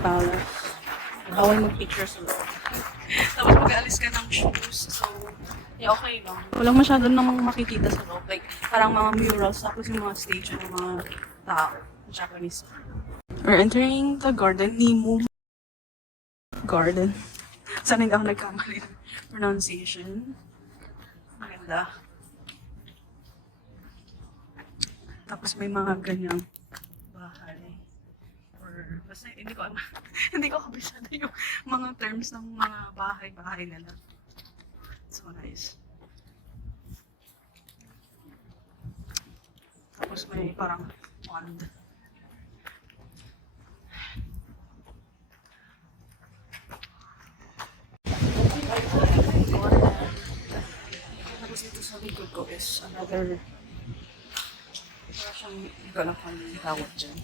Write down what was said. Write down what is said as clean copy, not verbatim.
Palace. Bawal mag-picture sa loob. Tapos mag-aalis ka ng shoes. So, yeah, okay lang. Walang masyado namang makikita sa loob. Like, parang mga murals, tapos yung mga statue ng mga tao. Japanese. We're entering the garden. Nimu Garden. Sana hindi ako nagkamali ng pronunciation. Maganda. Tapos may mga ganyang bahay. Or, basta hindi ko hindi ko kabisado yung mga terms ng mga bahay-bahay nila. So nice. Tapos may parang pond. Tapos ito sa likod ko is another parang siyang, hindi ko alam kung anong tawag dyan.